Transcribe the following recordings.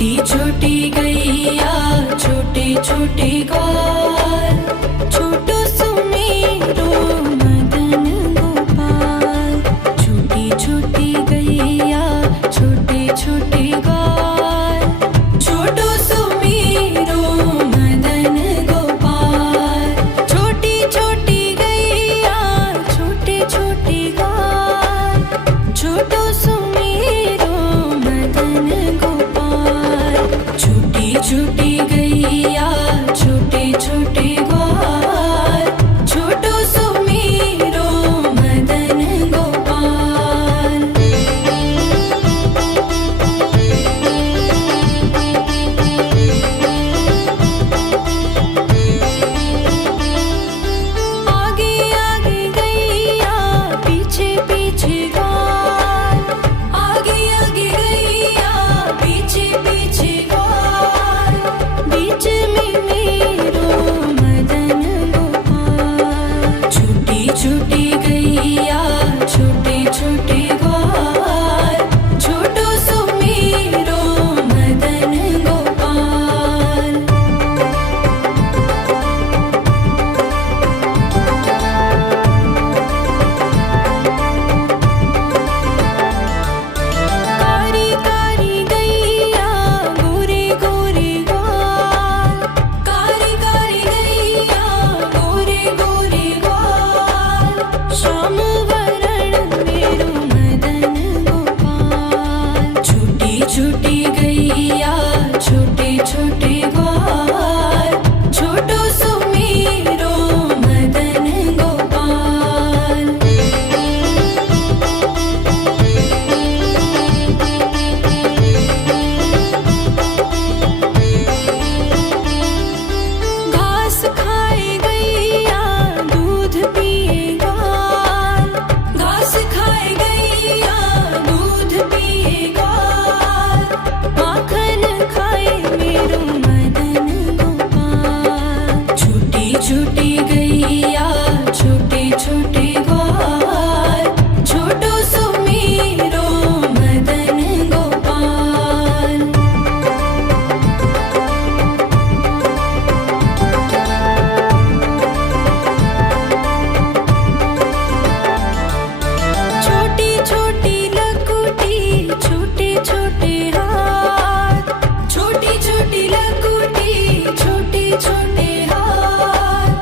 छोटी छोटी गैया छोटे छोटे ग्वाल, छोटो सुमेरो मदन गोपाल। छोटी छोटी गैया छोटे छोटे ग्वाल, छोटो सुमेरो मदन गोपाल। छोटी छोटी गैया छोटे छोटे ग्वाल, छोटो सुमेरो मदन गोपाल। छोटी छोटी गैया छोटे छोटे ग्वाल, छोटो सुमेरो मदन गोपाल। आगे आगे गैया पीछे पीछे ग्वाल, आगे आगे गैया पीछे पीछे ग्वाल। बीच में मेरो मदन गोपाल। छोटी छोटी गैया छोटे छोटे ग्वाल, छोटो सुमेरो मदन गोपाल। कारी कारी गैया गोरे गोरे ग्वाल, कारी कारी गैया गोरे गोरे ग्वाल। श्याम वरण मेरो मदन गोपाल। छोटी छोटी गैया छोटे छोटे ग्वाल, छोटो सुमेरो मदन गोपाल। घास खाए गैया दूध पिए ग्वाल, घास खाए गैया दूध पिए ग्वाल। माखन खाए मेरो मदन गोपाल। छोटी छोटी गैया छोटे छोटे ग्वाल, छोटो सुमेरो मदन गोपाल। छोटी छोटी लकुटी छोटे छोटे हाथ, छोटी छोटी लकुटी छोटे छोटे हाथ।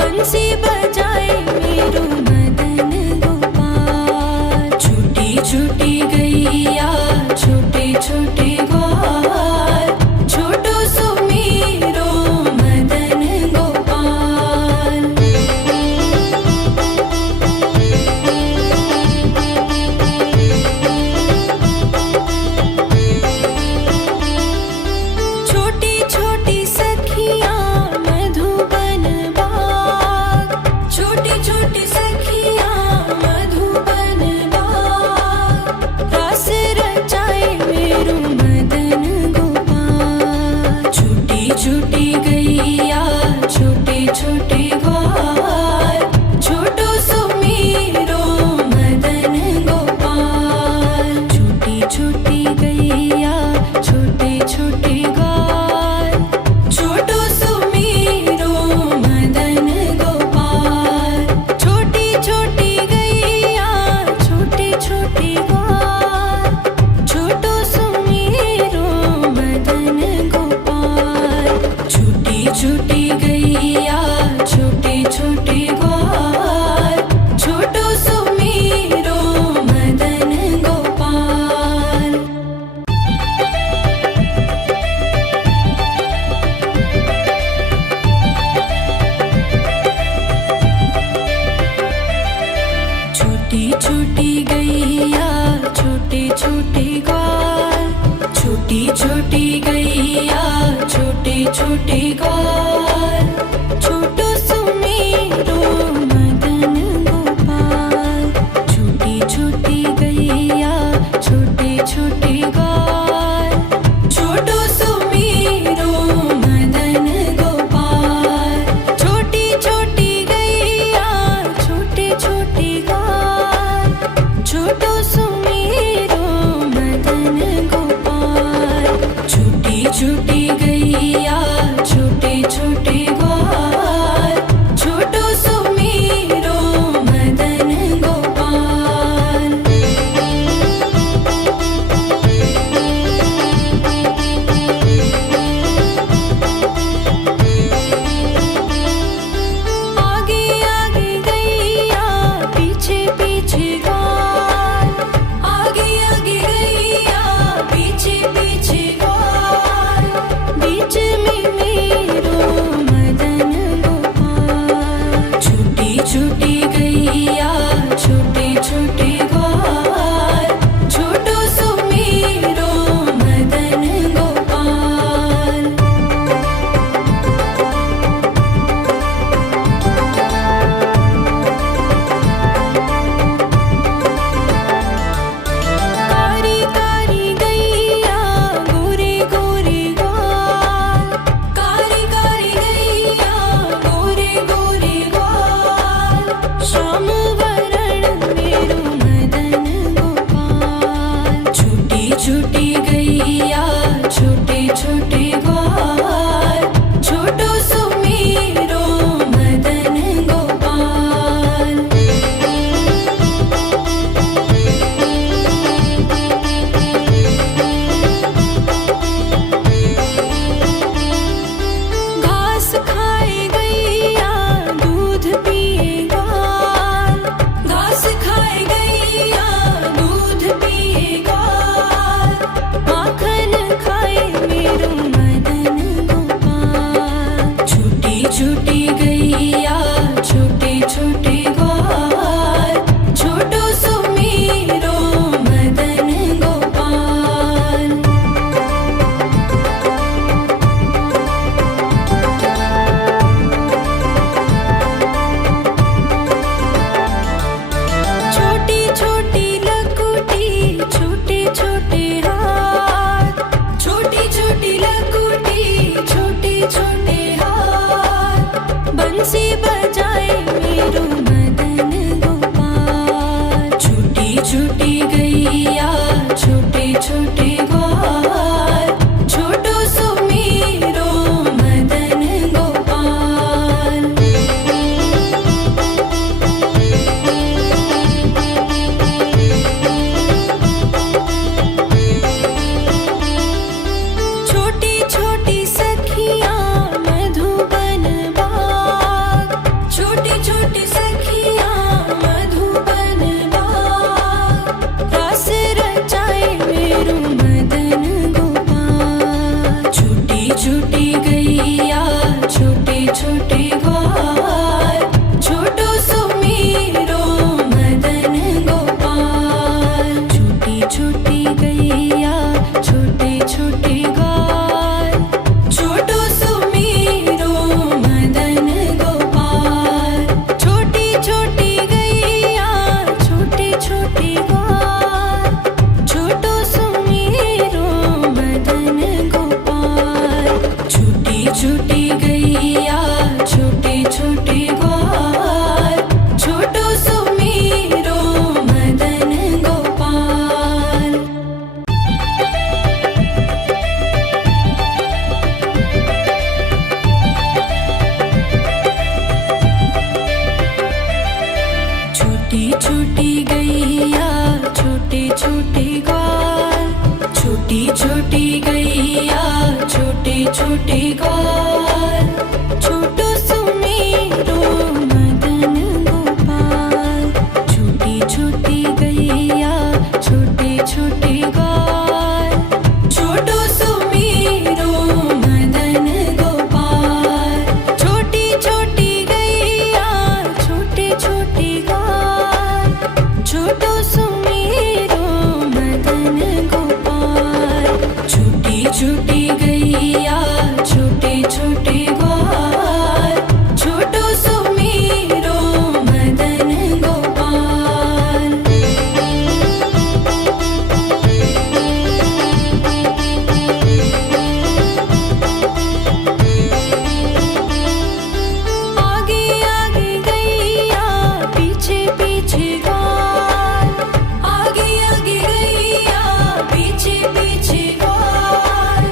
बंसी बजाए मेरो मदन गोपाल। छोटी छोटी गैया छोटे छोटे ग्वाल, छोटो सुमेरो मदन गोपाल। छोटी छोटी सखियाँ मधुबन बाग, छोटी छोटी सखियाँ मधुबन बाग। रास रचाए मेरो मदन गोपाल। छोटी छोटी गैया छोटे छोटे ग्वाल, छोटो सुमेरो मदन गोपाल। छोटी छोटी गैया छोटे छोटे ग्वाल, छोटो सुमेरो मदन गोपाल। छोटी छोटी गैया छोटे छोटे ग्वाल, छोटो सुमेरो मदन गोपाल। छोटी छोटी गैया छोटे छोटे ग्वाल, छोटो सुमेरो मदन गोपाल। छोटी छोटी गैया छोटे छोटे ग्वाल, छोटी छोटी गैया छोटे छोटे ग्वाल, छोटो सुमेरो मदन गोपाल। छोटी छोटी गैया छोटे छोटे ग्वाल, छोटो सुमेरो मदन गोपाल। छोटी छोटी गैया छोटे छोटे ग्वाल, छोटो सुमेरो मदन गोपाल। छोटी छोटी छोटी सखियाँ मधुबन बाग, छोटी छोटी सखियाँ मधुबन बाग, रास रचाए मेरू मदन गोपाल। छोटी छोटी गैया छोटे छोटे ग्वाल, छोटो सुमीरो मदन गोपाल। छोटी छोटी गैया छोटे छोटे ग्वाल, छोटो सुमीरो मदन गोपाल। छोटी छोटी गैया छोटे छोटे ग्वाल, छोटो सुमीरो मदन गोपाल। छोटी छोटी गैया छोटे छोटे ग्वाल, छोटो सुमीरो मदन गोपाल। छोटी छोटी गैया छोटे छोटे ग्वाल, छोटी छोटी गैया छोटे छोटे ग्वाल, छोटो सुमीरो मदन गोपाल। छोटी छोटी गैया छोटे छोटे ग्वाल, छोटो सुमीरो मदन गोपाल। छोटी छोटी गैया छोटे छोटे ग्वाल, छोटो सुमीरो मदन गोपाल। छोटी छोटी गैया छोटे छोटे ग्वाल, छोटो सुमीरो मदन गोपाल। आगे आगे गैया पीछे पीछे ग्वाल, आगे आगे गैया पीछे पीछे ग्वाल,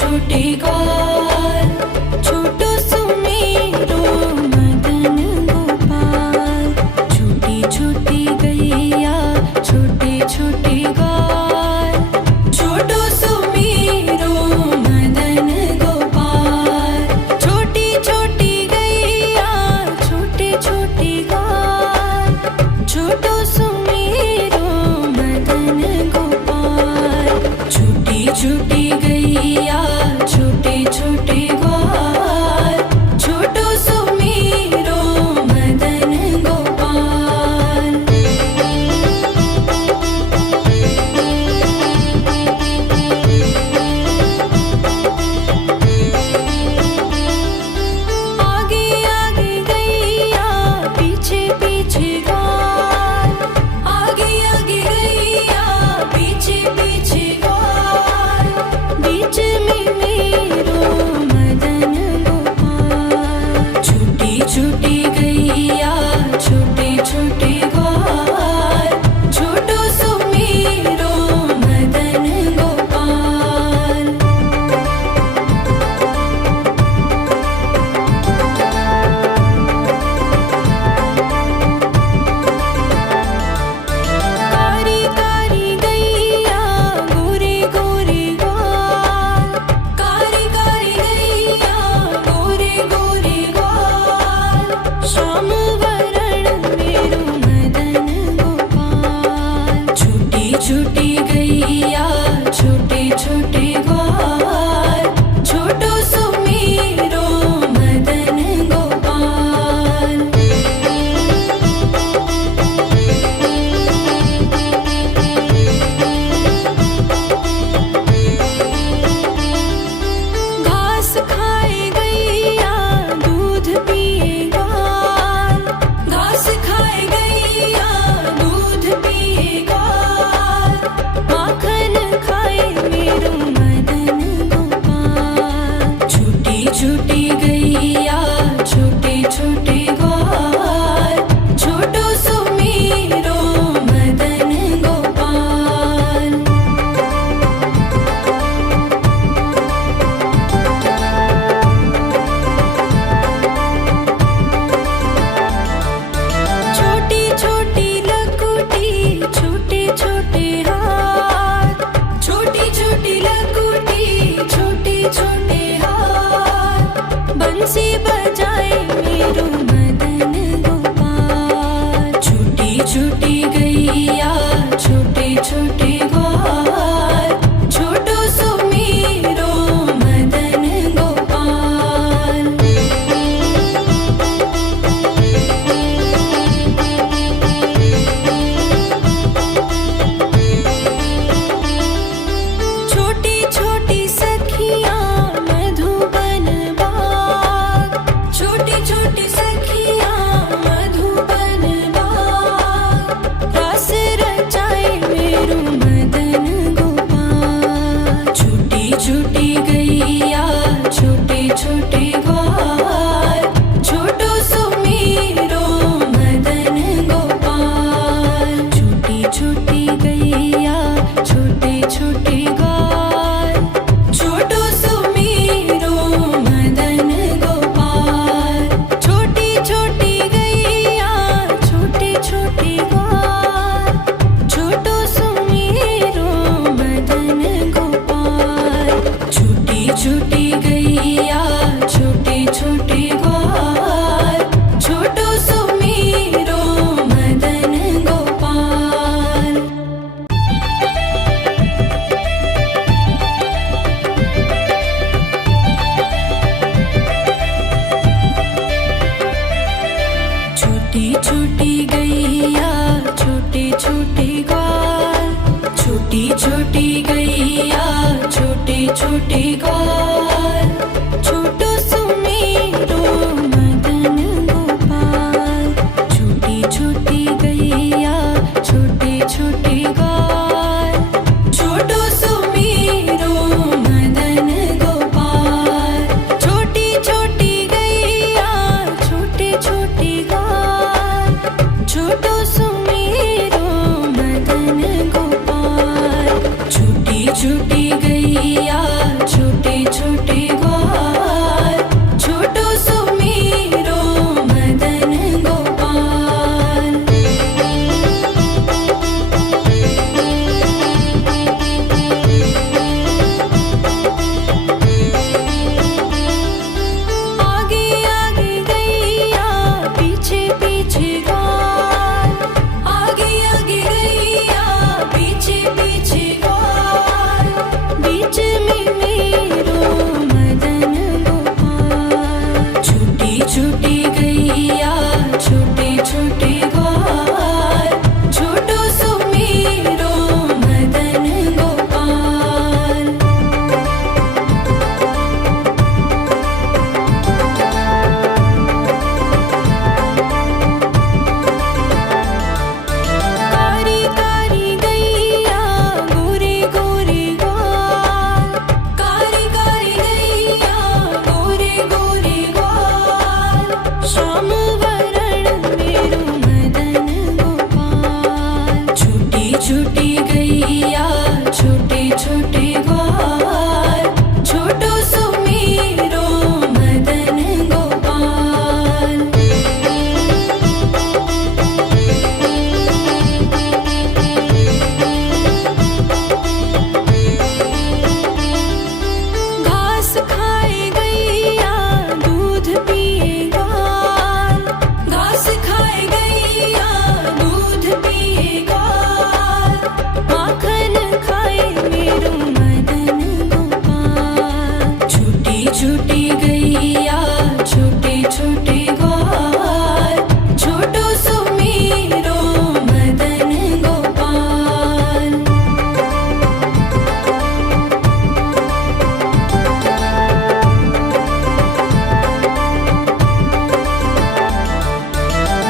छोटे ग्वाल, छोटो सुमेरो मदन गोपाल। छोटी छोटी गैया छोटे छोटे ग्वाल, छोटो सुमेरो मदन गोपाल। छोटी छोटी गैया छोटे छोटे ग्वाल, छोटो सुमेरो मदन गोपाल। छोटी छोटी गैया छोटे छोटे ग्वाल, छोटो सुमेरो मदन गोपाल। आगे आगे गैया पीछे पीछे ग्वाल, आगे आगे गैया पीछे पीछे ग्वाल। बीच में मेरो मदन गोपाल। छोटी छोटी गैया छोटे छोटे ग्वाल, छोटो सुमेरो मदन गोपाल। कारी कारी गैया गोरे गोरे ग्वाल, कारी कारी गैया गोरे गोरे ग्वाल। श्याम वरण मेरो मदन गोपाल। छोटी छोटी गैया छोटे छोटे ग्वाल, छोटो सुमेरो मदन गोपाल। घास खाए गैया दूध पिए ग्वाल, घास खाए गैया दूध पिए ग्वाल। माखन खाए मेरो मदन गोपाल। छोटी छोटी गैया छोटे छोटे ग्वाल, छोटो सुमेरो मदन गोपाल। छोटी छोटी लकुटी छोटे छोटे हाथ, छोटी छोटी लकुटी छोटे छोटे हाथ। बंसी बजाए मेरो मदन गोपाल। छोटी छोटी गैया छोटे छोटे ग्वाल, छोटो सुमेरो मदन गोपाल। छोटी छोटी सखियाँ मधुबन बाग, छोटी छोटी सखियाँ मधुबन बाग। रास रचाए मेरो मदन गोपाल। छोटी छोटी गैया छोटे छोटे ग्वाल, छोटो सुमेरो मदन गोपाल। छोटी छोटी गैया छोटे छोटे ग्वाल, छोटो सुमेरो मदन गोपाल। छोटी छोटी गैया छोटे छोटे ग्वाल, छोटो सुमेरो मदन गोपाल। छोटी छोटी गैया छोटे छोटे ग्वाल, छोटो सुमेरो मदन गोपाल। छोटी छोटी गैया छोटे छोटे ग्वाल, छोटी छोटी गैया छोटे छोटे ग्वाल, छोटो सुमेरो मदन गोपाल। छोटी छोटी गैया छोटे छोटे ग्वाल, छोटो सुमेरो मदन गोपाल। छोटी छोटी गैया छोटे छोटे ग्वाल, छोटो सुमेरो मदन गोपाल। छोटी छोटी गैया छोटे छोटी गैया छोटे छोटे ग्वाल, छोटो सुमेरो मदन गोपाल।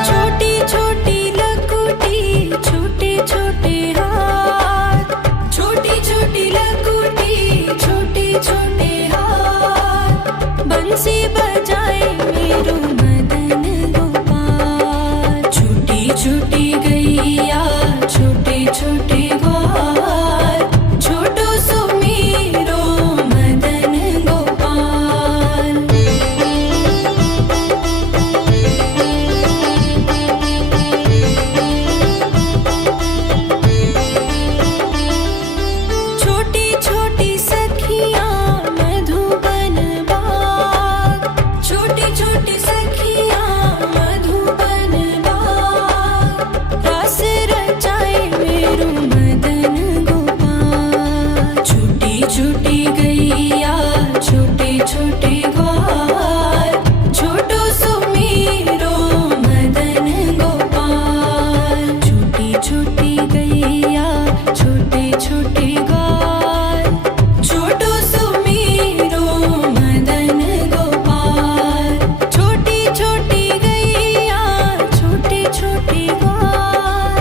छोटी छोटी लकुटी छोटे छोटे हाथ, छोटी छोटी लकुटी छोटे छोटे हाथ, बंसी बजाए मेरो मदन गोपाल। छोटी छोटी गैया छोटे छोटे ग्वाल, छोटो सुमेरो मदन गोपाल। छोटी छोटी सखियाँ मधुबन बाग, छोटी छोटी सखियाँ मधुबन बाग, रास रचाए मेरो मदन गोपाल। छोटी छोटी गैया छोटे छोटे ग्वाल, छोटो सुमेरो मदन गोपाल। छोटी छोटी गैया छोटे छोटे ग्वाल, छोटो सुमेरो मदन गोपाल। छोटी छोटी गैया छोटे छोटे ग्वाल,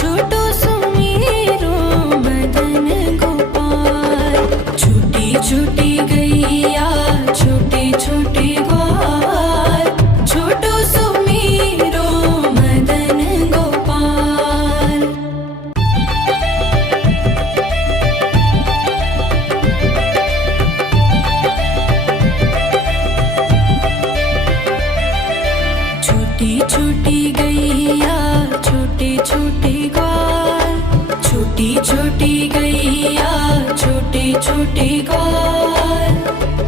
छोटो सुमेरो मदन गोपाल। छोटी छोटी गैया छोटे छोटे ग्वाल, छोटो सुमेरो मदन गोपाल। छोटी छोटी गैया छोटे छोटे ग्वाल, छोटी छोटी गैया छोटे छोटे ग्वाल,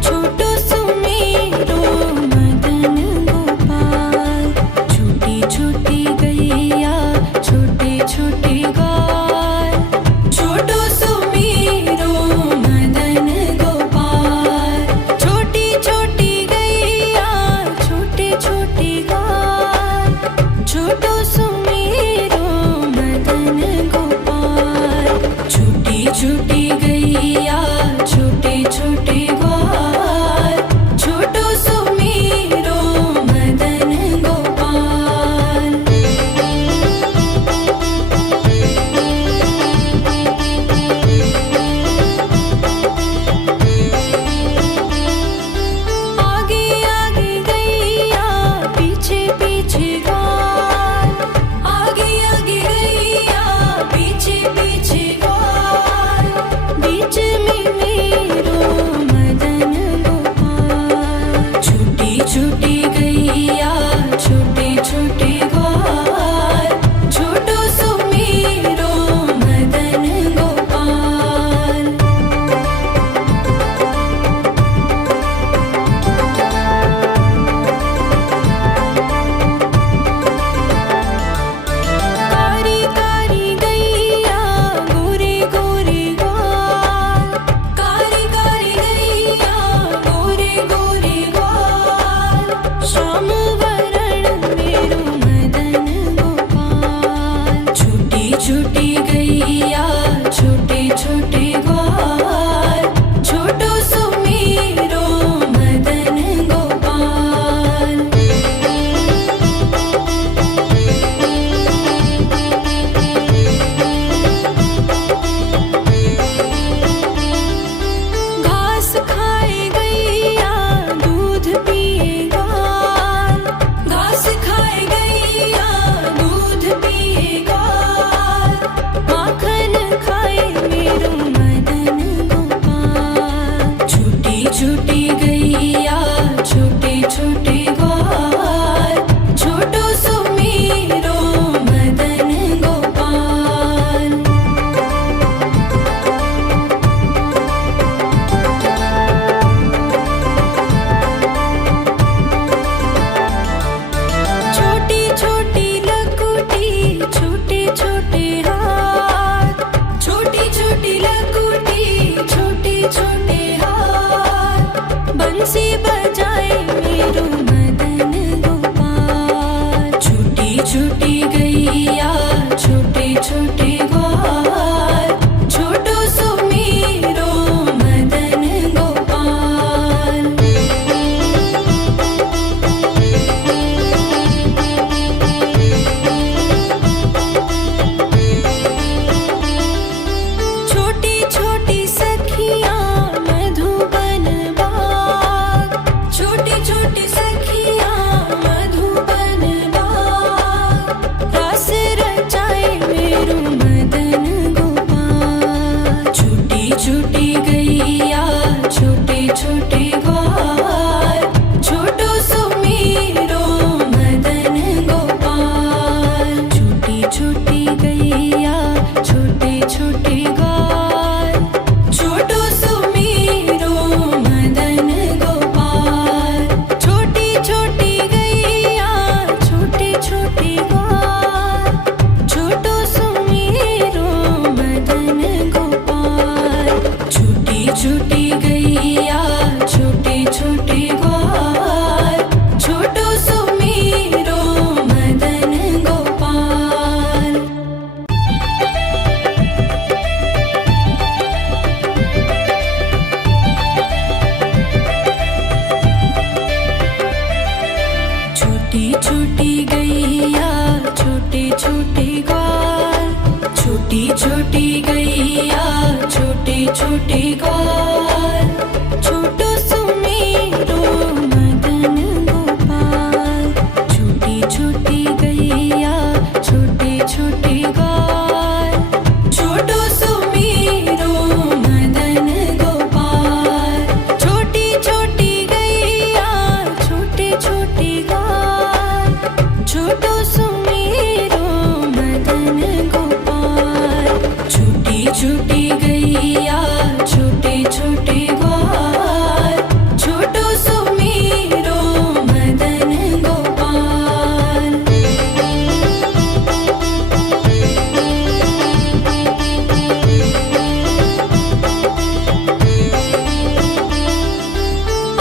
छोटो सुमेरो मदन गोपाल। छोटी छोटी गैया छोटे छोटे ग्वाल, छोटो सुमेरो मदन गोपाल। छोटी छोटी गैया छोटे छोटे ग्वाल, छोटो सुमेरो मदन गोपाल। छोटी छोटी गैया छोटे छोटे ग्वाल, छोटो सुमेरो मदन गोपाल। आगे आगे गैया पीछे पीछे ग्वाल, आगे आगे गैया पीछे पीछे ग्वाल, बीच में मेरो मदन गोपाल। छोटी छोटी गैया छोटे छोटे ग्वाल, छोटो सुमेरो मदन गोपाल। कारी कारी गैया गोरे गोरे ग्वाल, कारी कारी गैया गोरे गोरे ग्वाल, श्याम वरण मेरो मदन गोपाल। छोटी छोटी गैया छोटे छोटे ग्वाल, छोटो सुमेरो मदन गोपाल। घास खाए गैया दूध पिए ग्वाल, घास खाए गैया दूध पिए ग्वाल, माखन खाए मेरो मदन गोपाल। छोटी छोटी गैया छोटे छोटे ग्वाल, छोटो सुमेरो मदन गोपाल। छोटी छोटी लकुटी छोटे छोटे हाथ, छोटी छोटी लकुटी छोटे छोटे हाथ, छोटे ग्वाल, छोटो सुमेरो मदन गोपाल। छोटी छोटी गैया छोटे छोटे ग्वाल, छोटो सुमेरो मदन गोपाल। छोटी छोटी गैया छोटे छोटे ग्वाल, छोटो सुमेरो मदन गोपाल। छोटी छोटी गैया छोटे छोटे ग्वाल, छोटो सुमेरो मदन गोपाल।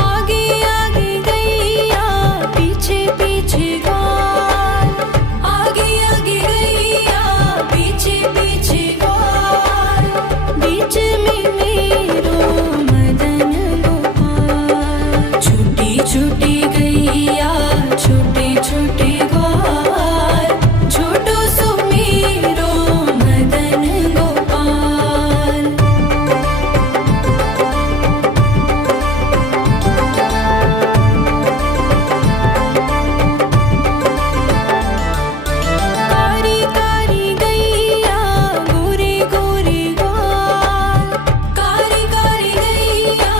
आगे आगे गैया पीछे पीछे ग्वाल, आगे आगे गैया पीछे पीछे ग्वाल। बीच में मेरो मदन गोपाल। छोटी छोटी गैया छोटे छोटे ग्वाल, छोटो सुमेरो मदन गोपाल। कारी कारी गैया गोरे गोरे ग्वाल, कारी कारी गैया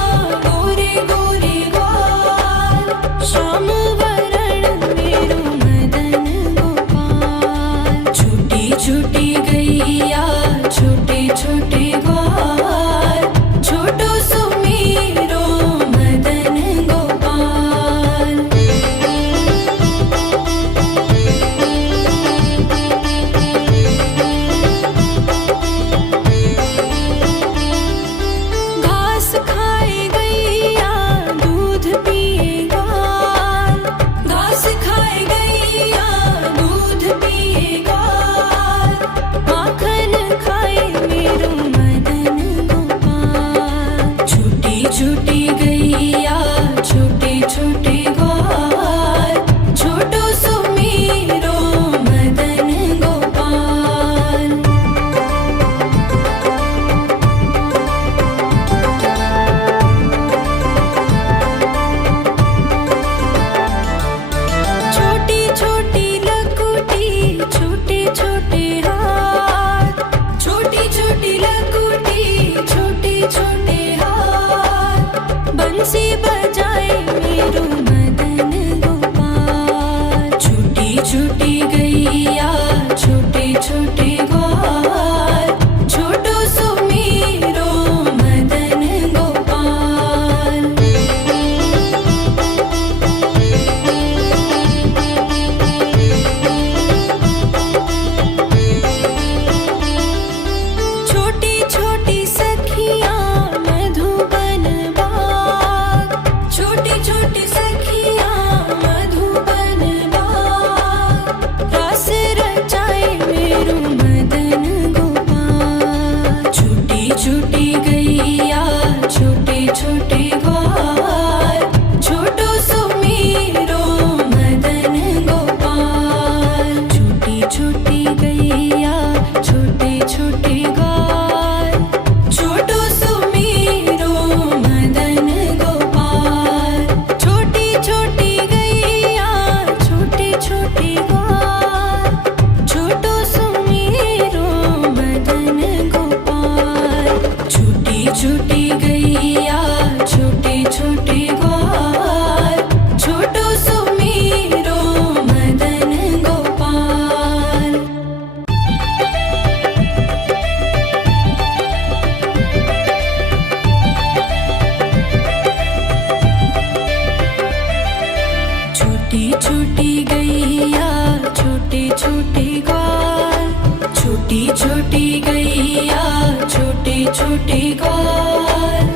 गोरे गोरे ग्वाल। श्याम वरण मेरो मदन गोपाल। छोटी छोटी गैया छोटे छोटे ग्वाल, छोटो सुमेरो मदन गोपाल। घास खाए गैया दूध पिए ग्वाल, घास खाए गैया दूध पिए ग्वाल। माखन खाए मेरो मदन गोपाल। छोटी छोटी गैया छोटे छोटे ग्वाल, छोटो सुमेरो मदन गोपाल। छोटी छोटी लकुटी छोटे छोटे हाथ, छोटी छोटी लकुटी छोटे छोटे हाथ। बंसी बजाए मेरो मदन गोपाल। छोटी छोटी गैया छोटे छोटे ग्वाल, छोटो सुमेरो मदन गोपाल। छोटी छोटी सखियाँ मधुबन बाग, छोटी छोटी सखियाँ मधुबन बाग। रास रचाए मेरो मदन गोपाल। छोटी छोटी गैया छोटे छोटे ग्वाल, छोटो सुमेरो मदन गोपाल। छोटी छोटी गैया छोटे छोटे ग्वाल, छोटो सुमेरो मदन गोपाल। छोटी छोटी गैया छोटे छोटे ग्वाल, छोटो सुमेरो मदन गोपाल। छोटी छोटी गैया छोटे छोटे ग्वाल, छोटो सुमेरो मदन गोपाल। छोटी छोटी गैया छोटे छोटे ग्वाल, छोटी छोटी गैया छोटे छोटे ग्वाल,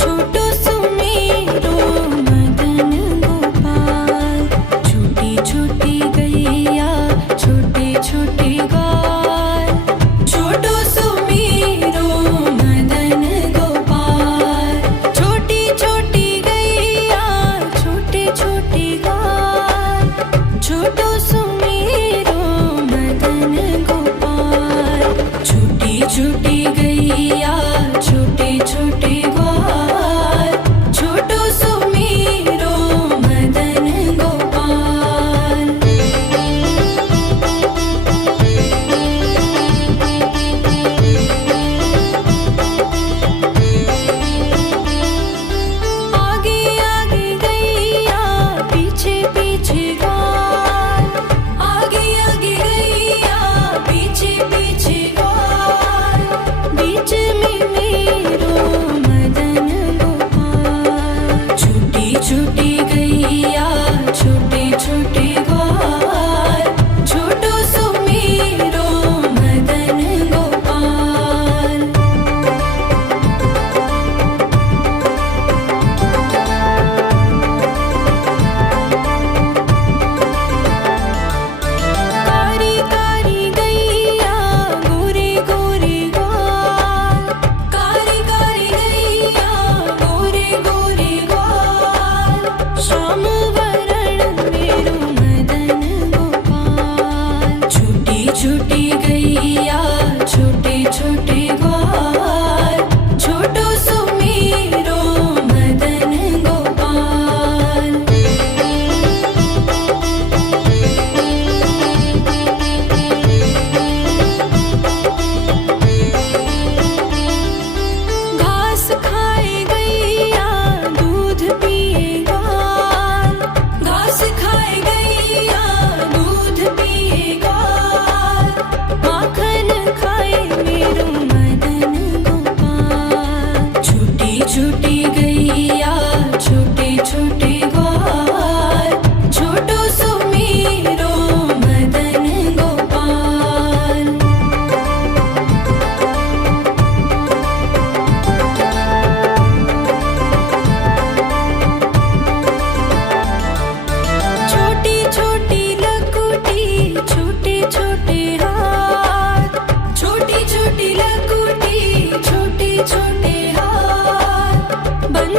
छोटो सुमेरो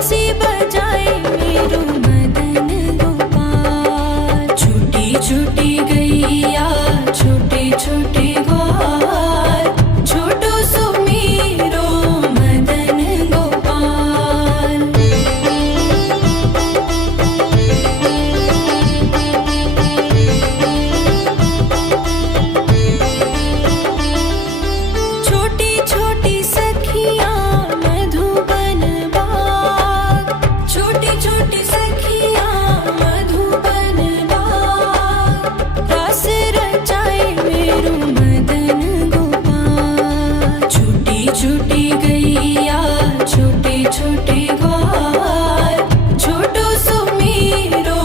बंसी बजाए मेरो मदन गोपाल। छोटी छोटी गैया छोटे छोटे ग्वाल, छोटो सो मेरो मदन गोपाल। छोटी छोटी सखियाँ मधुबन बाग, छोटी छोटी सखियाँ मधुबन बाग, रास रचाए मेरो मदन गोपाल। छोटी छोटी गैया छोटे छोटे ग्वाल, छोटो सो मेरो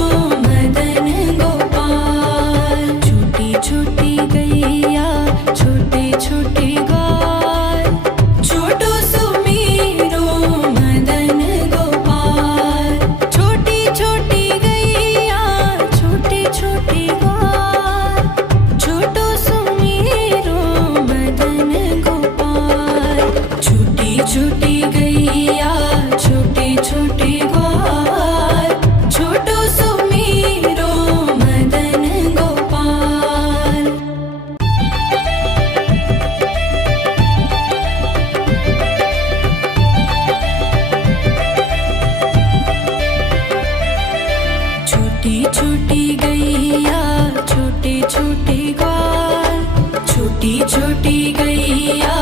मदन गोपाल। छोटी छोटी गैया छोटे छोटे ग्वाल, छोटो सो मेरो मदन गोपाल। छोटी छोटी गैया छोटे छोटे ग्वाल, छोटो सो मेरो मदन गोपाल। छोटी छोटी गैया छोटे छोटे ग्वाल, छोटो सो मेरो मदन गोपाल। छोटी छोटी गैया छोटे छोटे ग्वाल, छोटी छोटी गैया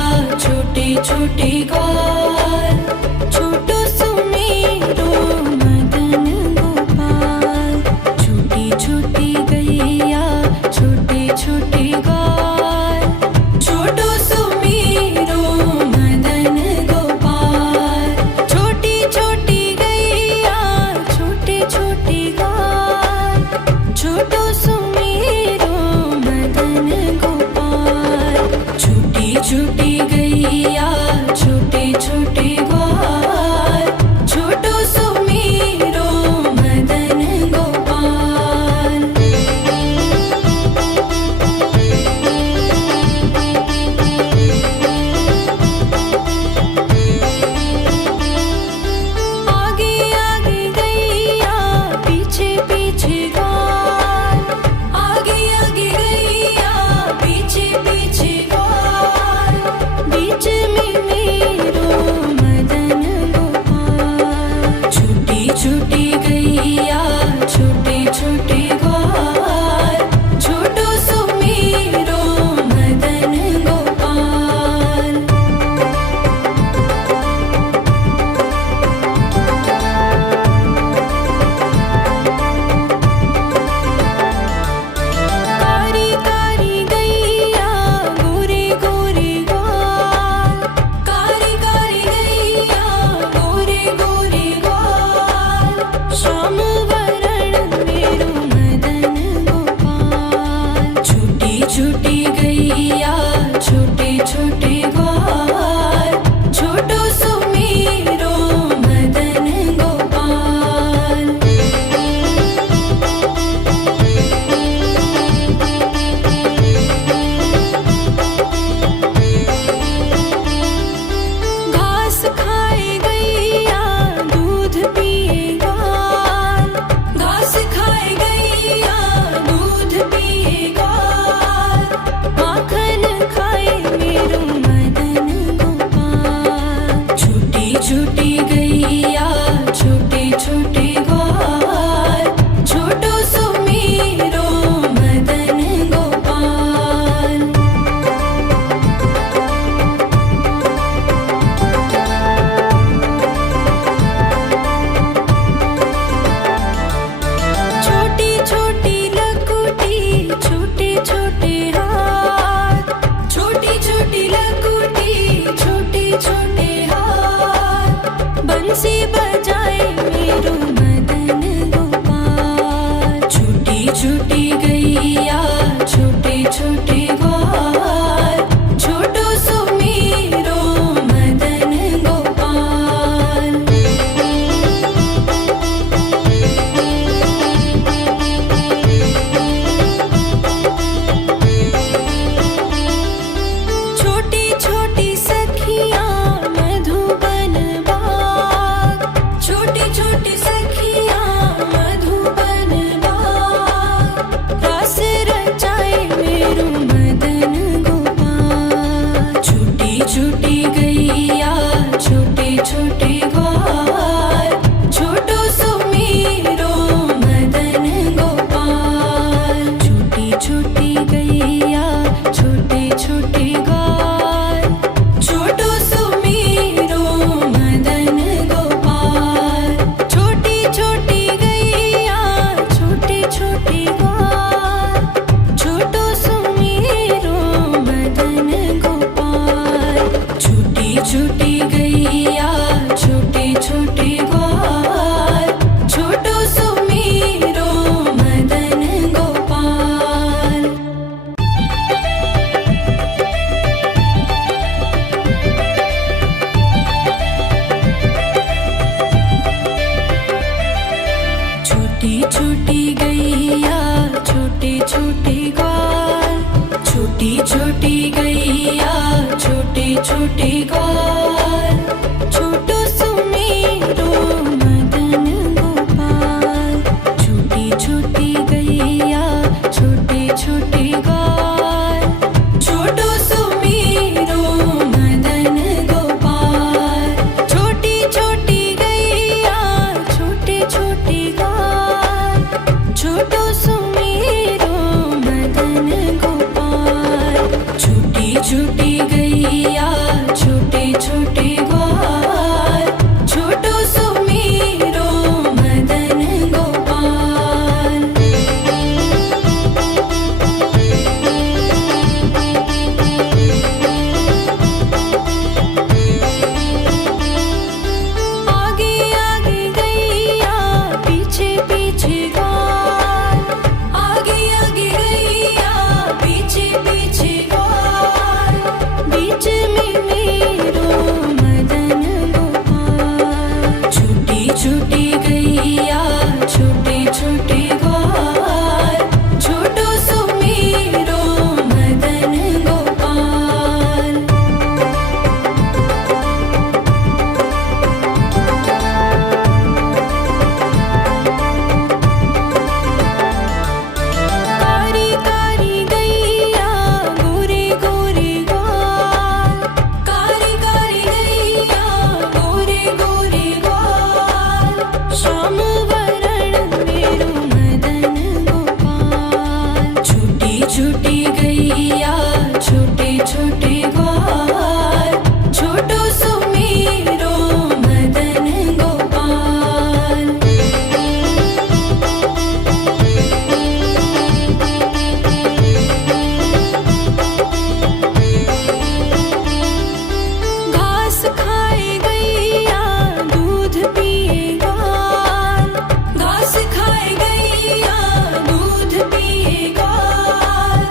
छोटे छोटे ग्वाल, छोटो सो मेरो मदन गोपाल। छोटी छोटी गैया छोटे छोटे ग्वाल, छोटो सो मेरो मदन गोपाल। छोटी छोटी गैया छोटे छोटे ग्वाल, छोटो सो मेरो मदन गोपाल। छोटी छोटी गैया छोटे छोटे छोटे ग्वाल छोटो सुमेरो मदन गोपाल छोटी छोटी गैया छोटे छोटे ग्वाल छोटो सुमेरो मदन गोपाल छोटी छोटी गैया छोटे छोटे ग्वाल छोटो सुमेरो मदन गोपाल छोटी छोटी गैया छोटे छोटे ग्वाल छोटो सुमेरो मदन गोपाल आगे आगे गैया पीछे पीछे ग्वाल आगे आगे गैया पीछे पीछे ग्वाल बीच में मेरो मदन गोपाल छोटी छोटी गैया छोटे छोटे ग्वाल छोटो सुमेरो मदन गोपाल कारी कारी गैया गोरे गोरे ग्वाल कारी कारी गैया गोरे गोरे ग्वाल श्याम वरण मेरो मदन गोपाल छोटी छोटी गैया छोटे छोटे ग्वाल छोटो सुमेरो मदन गोपाल घास खाए गैया दूध पिए ग्वाल घास खाए गैया दूध पिए ग्वाल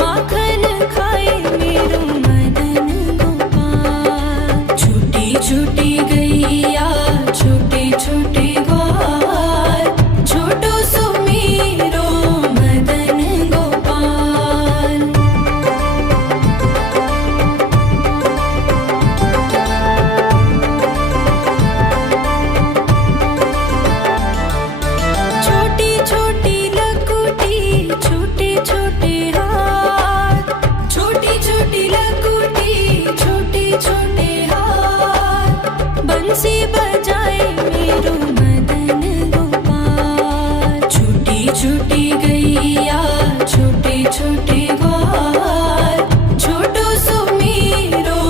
माखन खाए मेरो मदन गोपाल छोटी छोटी गैया छोटे छोटे ग्वाल छोटो सुमेरो मदन गोपाल छोटी छोटी लकुटी छोटे छोटे हाथ छोटी छोटी लकुटी छोटे छोटे हाथ बंसी बजाए मेरो मदन गोपाल छोटी छोटी गैया छोटे छोटे ग्वाल छोटो सुमेरो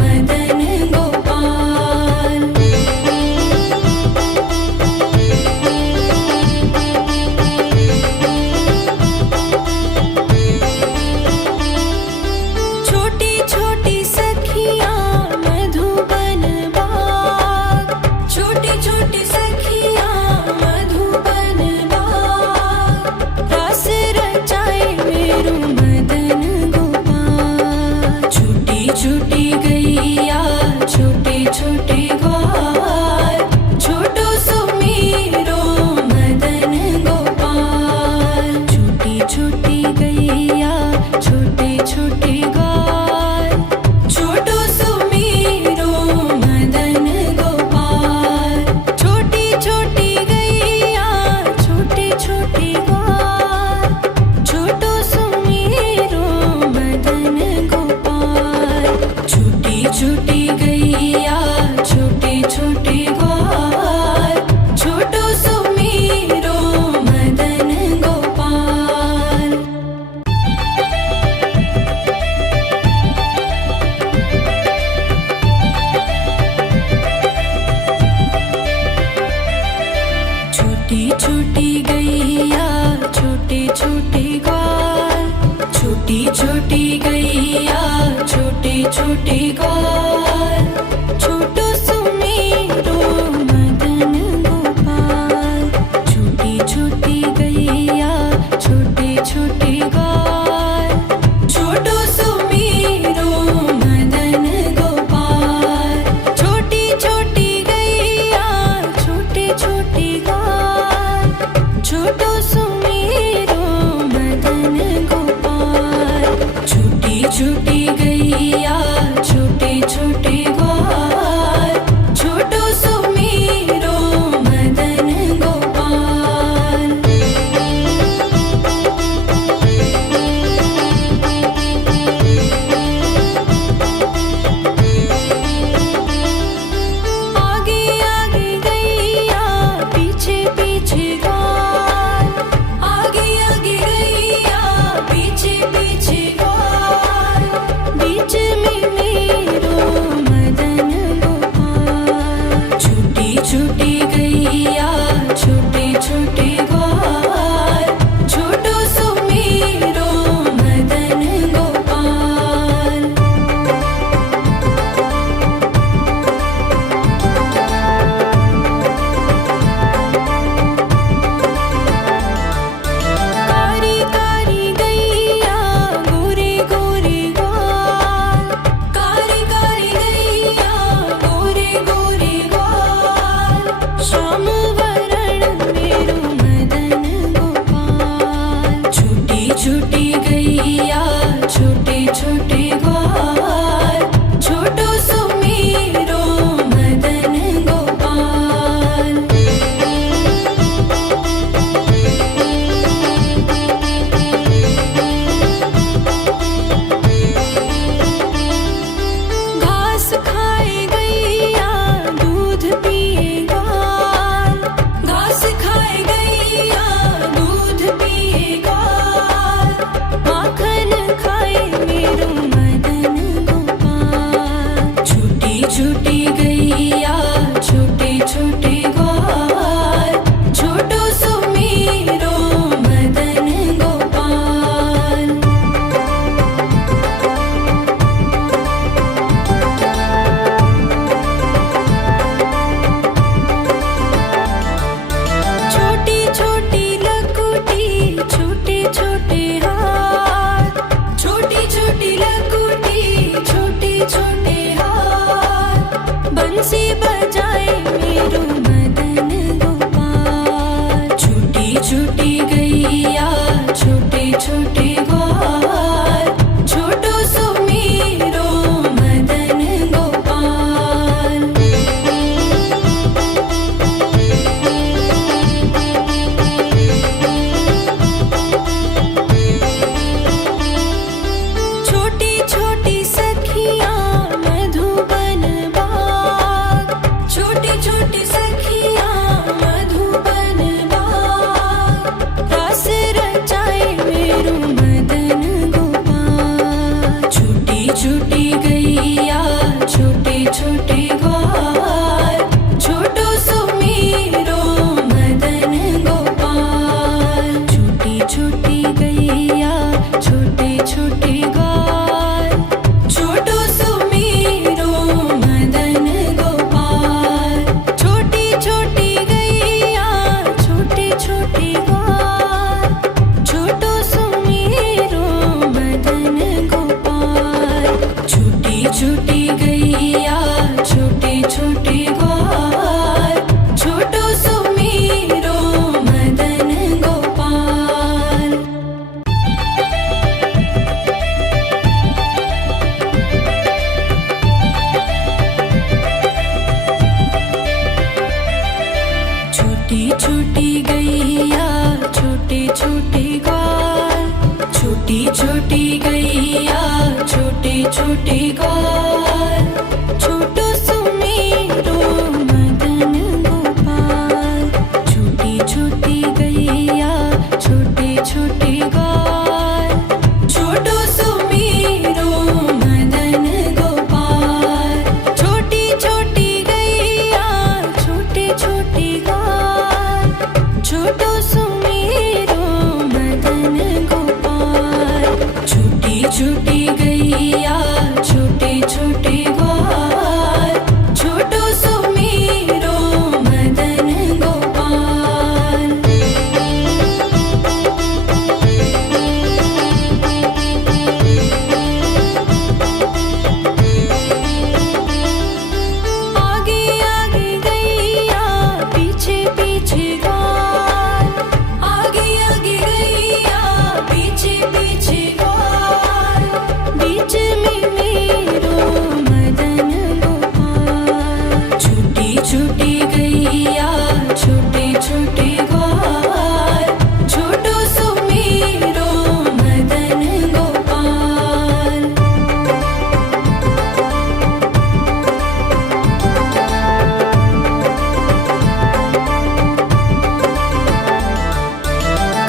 मदन गोपाल छोटी छोटी सखियां मधुबन बाग छोटी छोटी सखियां मधुबन बाग रास रचाए मेरो मदन गोपाल छोटी छोटी गैया छोटे छोटे ग्वाल छोटो सुमेरो मदन गोपाल छोटी छोटी गैया छोटे छोटे ग्वाल छोटो सुमेरो मदन गोपाल छोटी छोटी गैया छोटे छोटे ग्वाल छोटो सुमेरो मदन गोपाल छोटी छोटी गैया छोटे छोटे ग्वाल छोटो सुमेरो मदन गोपाल छोटी छोटी गैया छोटे छोटे ग्वाल छोटी छोटी गैया छोटे छोटे ग्वाल छोटो सुमेरो मदन गोपाल छोटी छोटी गैया छोटे छोटे ग्वाल छोटो सुमेरो मदन गोपाल छोटी छोटी गैया छोटे छोटे ग्वाल छोटो सुमेरो मदन गोपाल छोटी छोटी गैया छोटे छोटी छोटी गैया छोटे छोटे ग्वाल, छोटी छोटी गैया छोटे छोटे ग्वाल, छोटो सुमेरो मदन गोपाल। छोटी छोटी गैया छोटे छोटे ग्वाल, छोटो सुमेरो मदन गोपाल। छोटी छोटी गैया छोटे छोटे ग्वाल, छोटो सुमेरो मदन गोपाल। छोटी छोटी गैया छोटे छोटे ग्वाल, छोटो सुमेरो मदन गोपाल। आगे आगे गैया पीछे पीछे ग्वाल, आगे आगे गैया पीछे पीछे ग्वाल, बीच में मेरो मदन गोपाल। छोटी छोटी गैया छोटे छोटे ग्वाल, छोटो सुमेरो मदन गोपाल।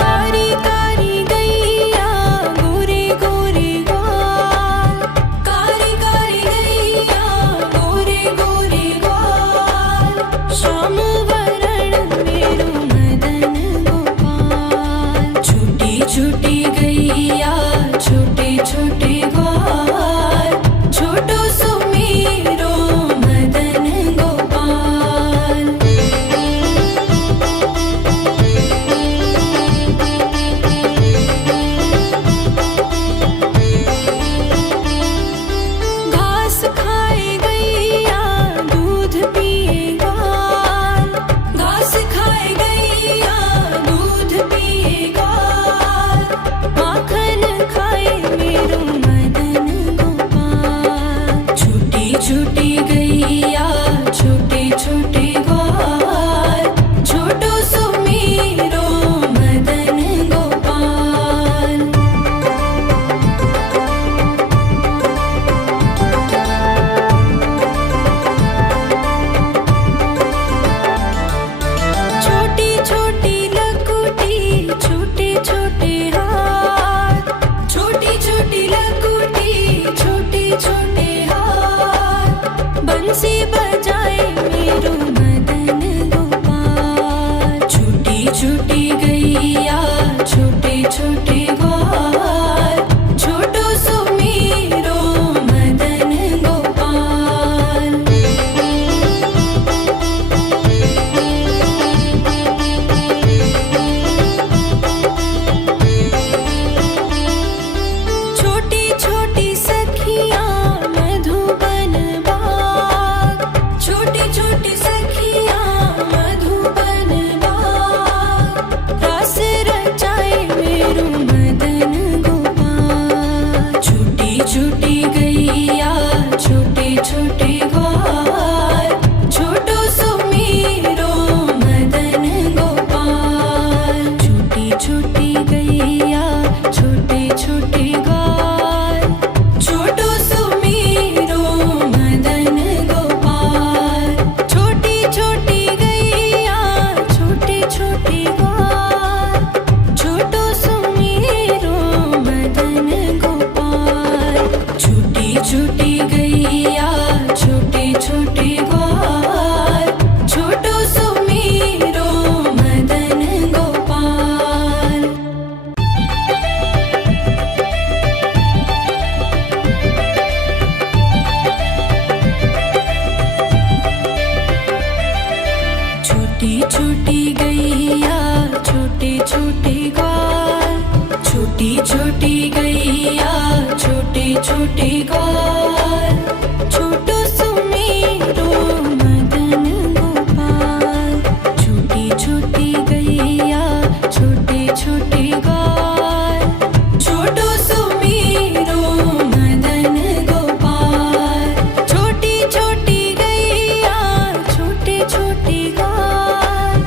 कारी कारी गैया गोरे गोरे ग्वाल, कारी कारी गैया गोरे गोरे ग्वाल, श्याम वरण मेरो मदन गोपाल। छोटी छोटी गैया छोटे छोटे ग्वाल, छोटो सुमेरो मदन गोपाल। घास खाए गैया दूध पिए ग्वाल, घास खाए गैया दूध पिए ग्वाल, माखन खाए मेरो मदन गोपाल। छोटी छोटी गैया छोटे छोटे ग्वाल, छोटो सुमेरो मदन गोपाल। छोटी छोटी लकुटी छोटे छोटे हाथ, छोटी छोटी लकुटी छोटे छोटे हाथ, बंसी बजाए मेरो मदन गोपाल। छोटी छोटी गैया छोटे छोटे ग्वाल, छोटो सुमेरो मदन गोपाल। छोटी छोटी सखियाँ मधुबन बाग, छोटी छोटी सखियाँ मधुबन बाग, रास रचाए मेरो मदन गोपाल। छोटी छोटी गैया छोटे छोटे ग्वाल, छोटो सुमेरो मदन गोपाल। छोटी छोटी गैया छोटे छोटे ग्वाल, छोटो सुमेरो मदन गोपाल। छोटी छोटी गैया छोटे छोटे ग्वाल, छोटो सुमेरो मदन गोपाल। छोटी छोटी गैया छोटे छोटे ग्वाल, छोटो सुमेरो मदन गोपाल। छोटी छोटी गैया छोटे छोटे ग्वाल, छोटी छोटी गैया छोटे छोटे ग्वाल, छोटो सुमेरो मदन गोपाल। छोटी छोटी गैया छोटे छोटे ग्वाल, छोटो सुमेरो मदन गोपाल। छोटी छोटी गैया छोटे छोटे ग्वाल,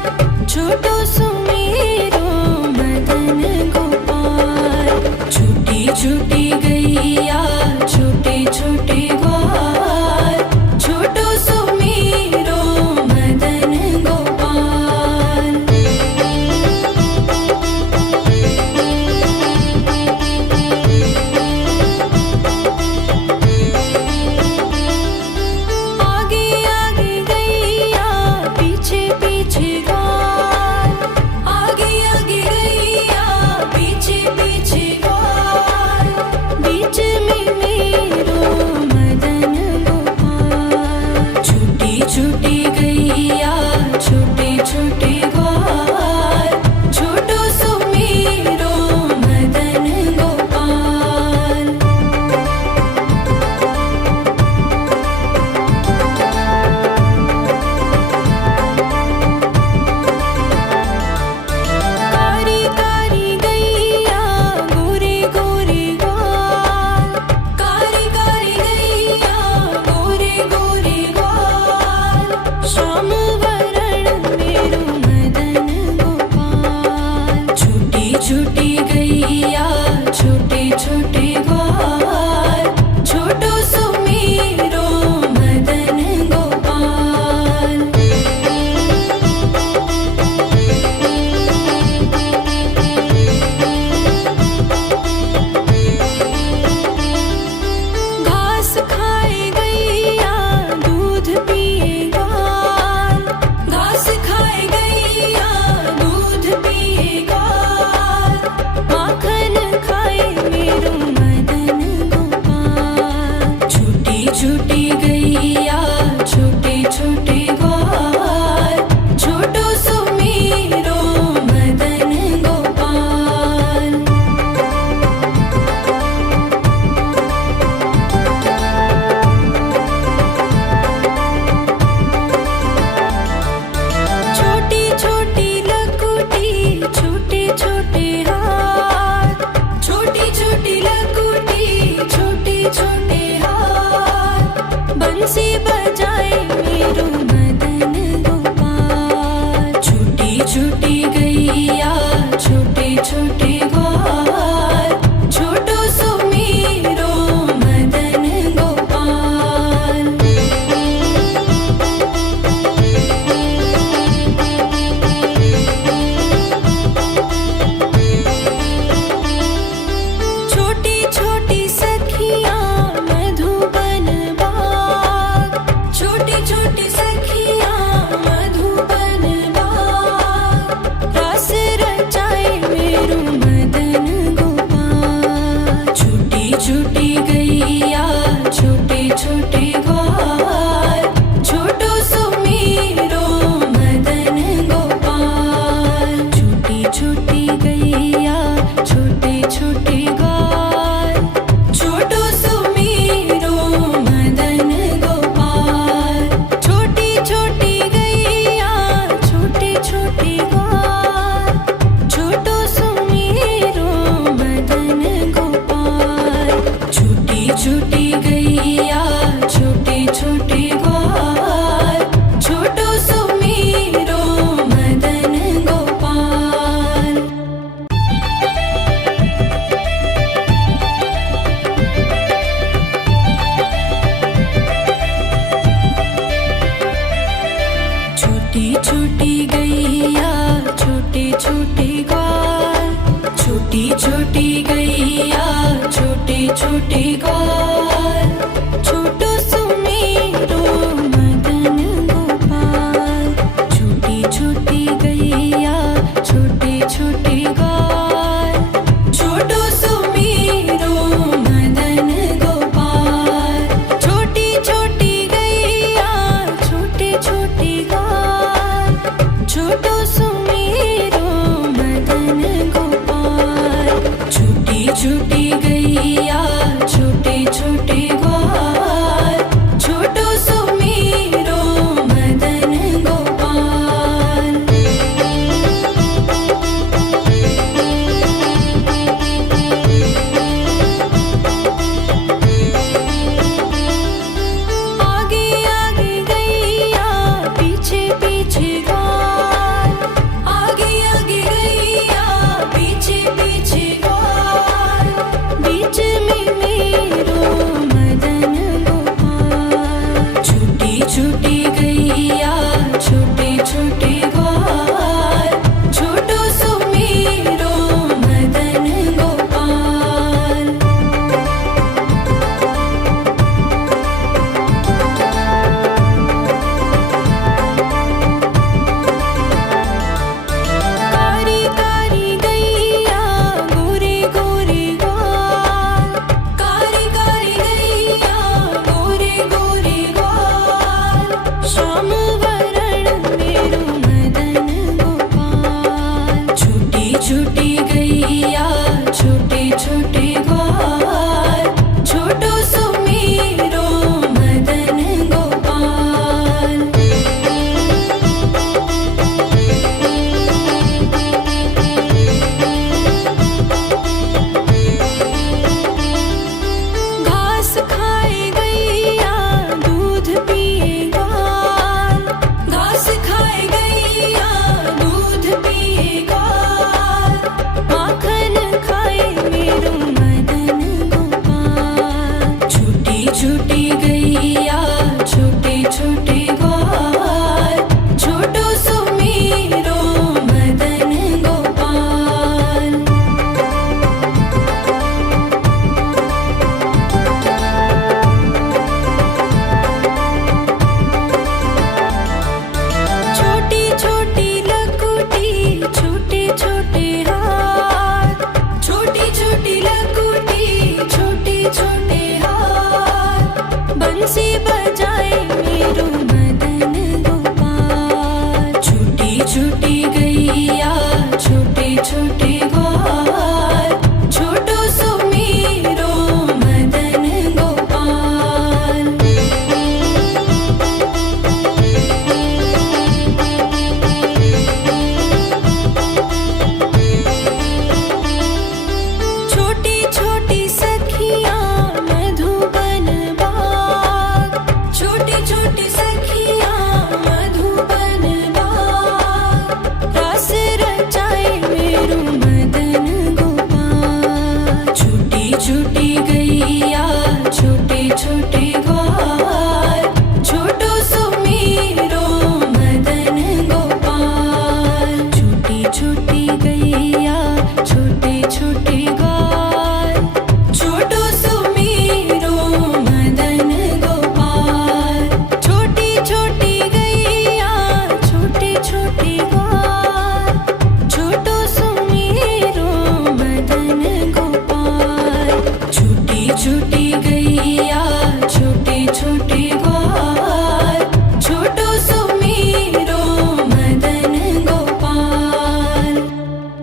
छोटी गैया छोटे छोटे ग्वाल, छोटो सुमीरो मदन गोपाल। छोटी छोटी सखियाँ मधुबन बाग, छोटी छोटी सखियाँ मधुबन बाग, रास रचाए मेरो मदन गोपाल। छोटी छोटी गैया छोटे छोटे ग्वाल, छोटो सुमीरो मदन गोपाल। छोटी छोटी गैया छोटे छोटे ग्वाल, छोटो सुमीरो मदन गोपाल। छोटी छोटी गैया छोटे छोटे ग्वाल, छोटो सुमीरो मदन गोपाल। छोटी छोटी गैया छोटे छोटे ग्वाल, छोटो सुमीरो मदन गोपाल। छोटी छोटी गैया छोटे छोटे ग्वाल, छोटी छोटी गैया छोटे छोटे